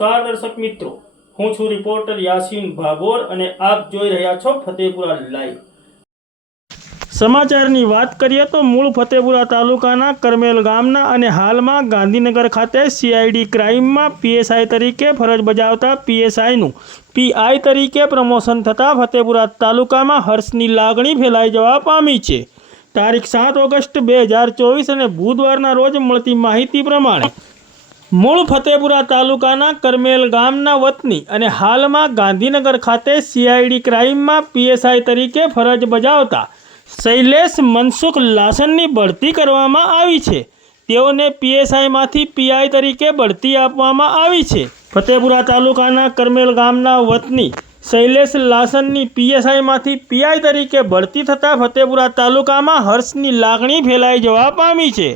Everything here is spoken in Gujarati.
નમસ્કાર દર્શક મિત્રો, હું છું રિપોર્ટર યાસીન ભાગોર અને આપ જોઈ રહ્યા છો ફતેપુરા લાઈવ। સમાચારની વાત કરીએ તો મૂળ ફતેપુરા તાલુકાના કરમેલ ગામના અને હાલમાં ગાંધીનગર ખાતે સીઆઈડી ક્રાઇમમાં પીએસઆઈ તરીકે ફરજ બજાવતા પીએસઆઈનું પીઆઈ તરીકે પ્રમોશન થતાં ફતેપુરા તાલુકામાં હર્ષની લાગણી ફેલાઈ જવા પામી છે। તારીખ 7 ઓગસ્ટ 2024 અને બુધવારના રોજ મળતી માહિતી પ્રમાણે મૂળ ફતેપુરા તાલુકાના કરમેલ ગામના વતની અને હાલમાં ગાંધીનગર ખાતે સીઆઈડી ક્રાઇમમાં પીએસઆઈ તરીકે ફરજ બજાવતા શૈલેષ મનસુખ લાસનની બઢતી કરવામાં આવી છે। તેઓને પીએસઆઈમાંથી પીઆઈ તરીકે બઢતી આપવામાં આવી છે। ફતેપુરા તાલુકાના કરમેલ ગામના વતની શૈલેષ લાસનની પીએસઆઈમાંથી પીઆઈ તરીકે બઢતી થતાં ફતેપુરા તાલુકામાં હર્ષની લાગણી ફેલાઈ જવા પામી છે।